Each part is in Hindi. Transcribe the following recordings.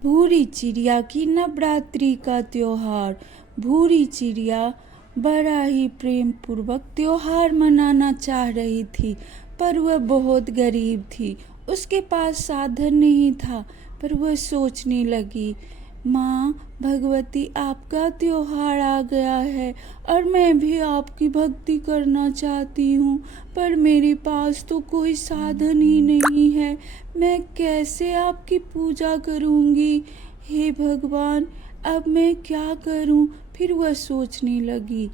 भूरी चिड़िया की नवरात्रि का त्योहार। भूरी चिड़िया बड़ा ही प्रेम पूर्वक त्योहार मनाना चाह रही थी, पर वह बहुत गरीब थी। उसके पास साधन नहीं था, पर वह सोचने लगी, माँ भगवती, आपका त्योहार आ गया है और मैं भी आपकी भक्ति करना चाहती हूँ, पर मेरे पास तो कोई साधन ही नहीं है। मैं कैसे आपकी पूजा करूँगी? हे भगवान, अब मैं क्या करूँ? फिर वह सोचने लगी,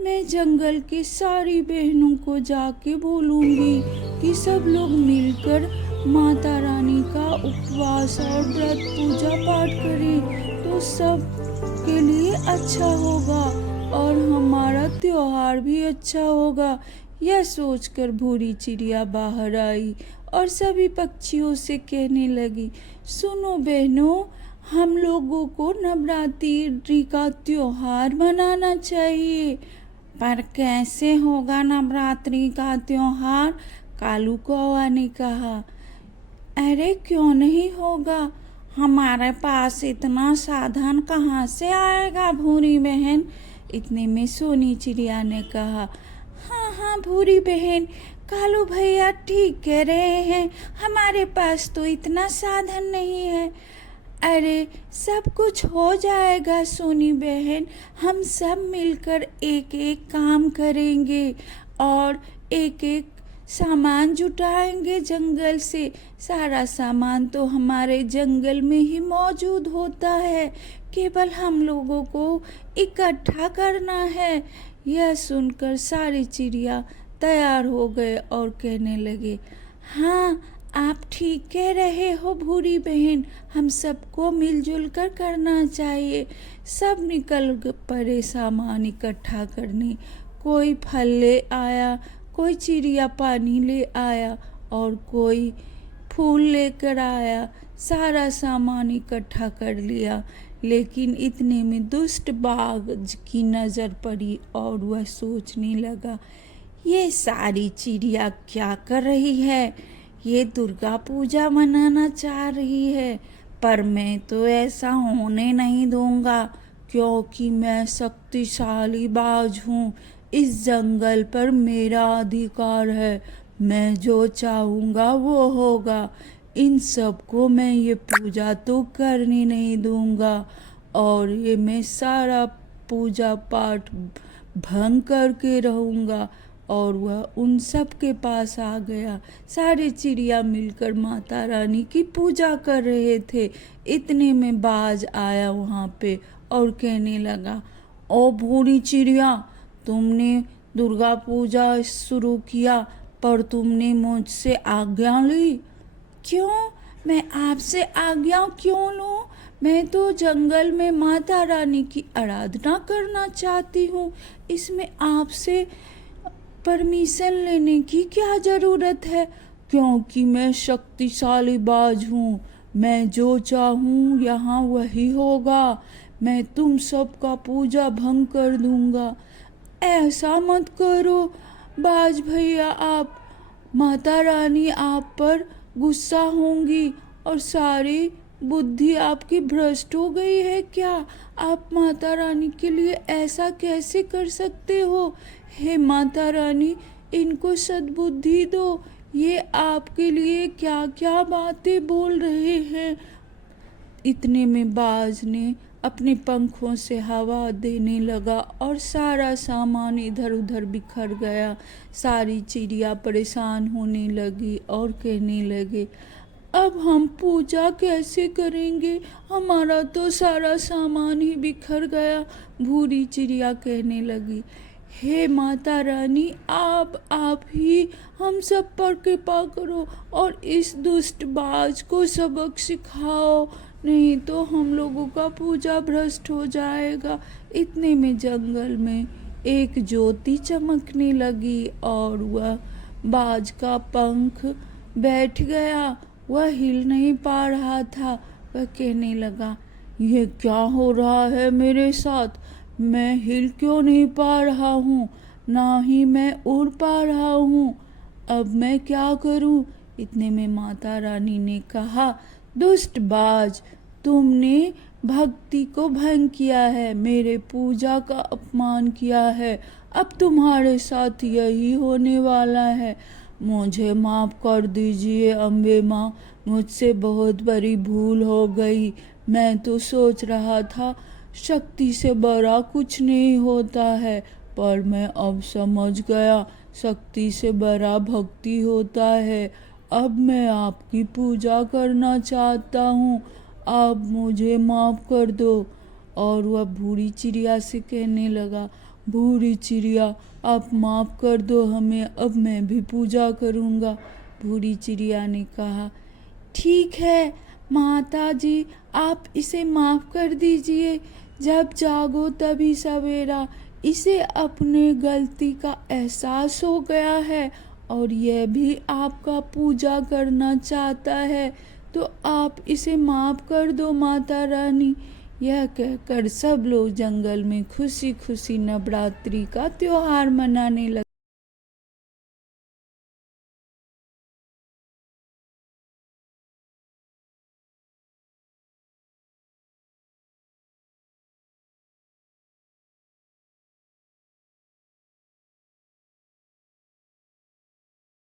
मैं जंगल के सारी बहनों को जाके बोलूँगी कि सब लोग मिलकर माता रानी का उपवास और व्रत पूजा पाठ करें, तो सब के लिए अच्छा होगा और हमारा त्योहार भी अच्छा होगा। यह सोचकर भूरी चिड़िया बाहर आई और सभी पक्षियों से कहने लगी, सुनो बहनों, हम लोगों को नवरात्रि का त्योहार मनाना चाहिए। पर कैसे होगा नवरात्रि का त्योहार? कालू कौवा ने कहा। अरे क्यों नहीं होगा, हमारे पास इतना साधन कहाँ से आएगा भूरी बहन? इतने में सोनी चिड़िया ने कहा, हाँ हाँ भूरी बहन, कालू भैया ठीक कह रहे हैं, हमारे पास तो इतना साधन नहीं है। अरे सब कुछ हो जाएगा सोनी बहन, हम सब मिलकर एक एक काम करेंगे और एक एक सामान जुटाएंगे जंगल से। सारा सामान तो हमारे जंगल में ही मौजूद होता है, केवल हम लोगों को इकट्ठा करना है। यह सुनकर सारी चिड़िया तैयार हो गए और कहने लगे, हाँ आप ठीक कह रहे हो भूरी बहन, हम सबको मिलजुल कर करना चाहिए। सब निकल पड़े सामान इकट्ठा करने। कोई फल ले आया, कोई चिड़िया पानी ले आया और कोई फूल लेकर आया। सारा सामान इकट्ठा कर लिया, लेकिन इतने में दुष्ट बाघ की नज़र पड़ी और वह सोचने लगा, ये सारी चिड़िया क्या कर रही है? ये दुर्गा पूजा मनाना चाह रही है, पर मैं तो ऐसा होने नहीं दूंगा, क्योंकि मैं शक्तिशाली बाज हूँ। इस जंगल पर मेरा अधिकार है, मैं जो चाहूँगा वो होगा। इन सबको मैं ये पूजा तो करने नहीं दूंगा और ये मैं सारा पूजा पाठ भंग करके रहूँगा। और वह उन सब के पास आ गया। सारे चिड़िया मिलकर माता रानी की पूजा कर रहे थे। इतने में बाज आया वहाँ पे और कहने लगा, ओ भूरी चिड़िया, तुमने दुर्गा पूजा शुरू किया, पर तुमने मुझसे आज्ञा ली क्यों? मैं आपसे आज्ञा क्यों लूँ? मैं तो जंगल में माता रानी की आराधना करना चाहती हूँ, इसमें आपसे परमिशन लेने की क्या ज़रूरत है? क्योंकि मैं शक्तिशाली बाज हूँ, मैं जो चाहूँ यहाँ वही होगा। मैं तुम सबका पूजा भंग कर दूँगा। ऐसा मत करो बाज भैया, आप माता रानी आप पर गुस्सा होंगी और सारी बुद्धि आपकी भ्रष्ट हो गई है क्या? आप माता रानी के लिए ऐसा कैसे कर सकते हो? हे माता रानी, इनको सद्बुद्धि दो, ये आपके लिए क्या क्या बातें बोल रहे हैं। इतने में बाज ने अपने पंखों से हवा देने लगा और सारा सामान इधर उधर बिखर गया। सारी चिड़िया परेशान होने लगी और कहने लगे, अब हम पूजा कैसे करेंगे? हमारा तो सारा सामान ही बिखर गया। भूरी चिड़िया कहने लगी, हे माता रानी, आप ही हम सब पर कृपा करो और इस दुष्ट बाज को सबक सिखाओ, नहीं तो हम लोगों का पूजा भ्रष्ट हो जाएगा। इतने में जंगल में एक ज्योति चमकने लगी और वह बाज का पंख बैठ गया। वह हिल नहीं पा रहा था। वह कहने लगा, ये क्या हो रहा है मेरे साथ? मैं हिल क्यों नहीं पा रहा हूँ, ना ही मैं उड़ पा रहा हूँ। अब मैं क्या करूँ? इतने में माता रानी ने कहा, दुष्ट बाज, तुमने भक्ति को भंग किया है, मेरे पूजा का अपमान किया है। अब तुम्हारे साथ यही होने वाला है। मुझे माफ़ कर दीजिए अम्बे माँ, मुझसे बहुत बड़ी भूल हो गई। मैं तो सोच रहा था शक्ति से बड़ा कुछ नहीं होता है, पर मैं अब समझ गया शक्ति से बड़ा भक्ति होता है। अब मैं आपकी पूजा करना चाहता हूँ, आप मुझे माफ़ कर दो। और वह भूरी चिड़िया से कहने लगा, भूरी चिड़िया आप माफ़ कर दो हमें, अब मैं भी पूजा करूँगा। भूरी चिड़िया ने कहा, ठीक है माता जी, आप इसे माफ़ कर दीजिए। जब जागो तभी सवेरा। इसे अपने गलती का एहसास हो गया है और यह भी आपका पूजा करना चाहता है, तो आप इसे माफ़ कर दो माता रानी। यह कहकर सब लोग जंगल में खुशी खुशी नवरात्रि का त्योहार मनाने लगे।